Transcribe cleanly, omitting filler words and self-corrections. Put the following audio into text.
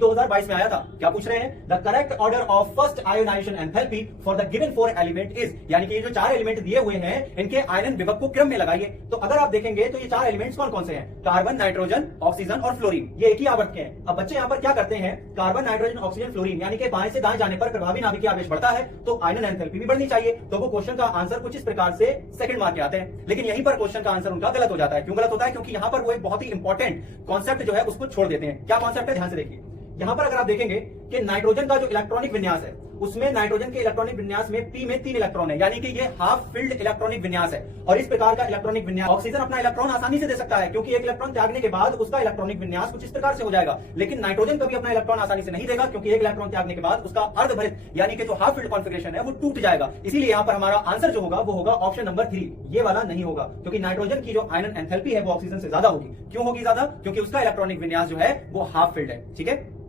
2022 में आया था। क्या पूछ रहे हैं? The correct order of first ionization enthalpy for the given 4 element is, यानी कि ये जो 4 एलिमेंट दिए हुए हैं इनके आयरन विभव को क्रम में लगाइए। तो अगर आप देखेंगे तो ये 4 एलिमेंट्स कौन कौन से हैं? कार्बन, नाइट्रोजन, ऑक्सीजन और फ्लोरीन। ये एक ही आवर्त के हैं। अब बच्चे यहां पर क्या करते हैं? कार्बन, नाइट्रोजन, ऑक्सीजन, फ्लोरीन, यानी कि बाएं से दाएं जाने पर प्रभावी नाभिकीय आवेश बढ़ता है तो आयरन एंथैल्पी भी बढ़नी चाहिए। तो वो क्वेश्चन का आंसर कुछ इस प्रकार से सेकंड मार्क के आते हैं। लेकिन यहीं पर क्वेश्चन का आंसर उनका गलत हो जाता है। क्यों गलत होता है? क्योंकि यहां पर वो एक बहुत ही इंपॉर्टेंट कॉन्सेप्ट जो है उसको छोड़ देते हैं। क्या कॉन्सेप्ट है? ध्यान से देखिए। यहां पर अगर आप देखेंगे कि नाइट्रोजन का जो इलेक्ट्रॉनिक विन्यास है उसमें नाइट्रोजन के इलेक्ट्रॉनिक विन्यास में p में 3 इलेक्ट्रॉन है, यानी कि ये हाफ फिल्ड इलेक्ट्रॉनिक विन्यास है। और इस प्रकार का इलेक्ट्रॉनिक विन्यास ऑक्सीजन अपना इलेक्ट्रॉन आसानी से दे सकता है क्योंकि एक इलेक्ट्रॉन त्यागने के बाद उसका इलेक्ट्रॉनिक विन्यास कुछ इस प्रकार से हो जाएगा। लेकिन नाइट्रोजन कभी अपना इलेक्ट्रॉन आसानी से नहीं देगा क्योंकि एक इलेक्ट्रॉन त्यागने के बाद उसका अर्धभरित यानी कि जो हाफ फिल्ड कॉन्फिगरेशन है वो टूट जाएगा। इसीलिए यहां पर हमारा आंसर जो होगा वो होगा ऑप्शन नंबर 3, ये वाला नहीं होगा, क्योंकि नाइट्रोजन की जो आयरन एंथैल्पी है वो ऑक्सीजन से ज्यादा होगी। क्यों होगी ज्यादा? क्योंकि उसका इलेक्ट्रॉनिक विन्यास जो है वो हाफ फिल्ड है। ठीक है।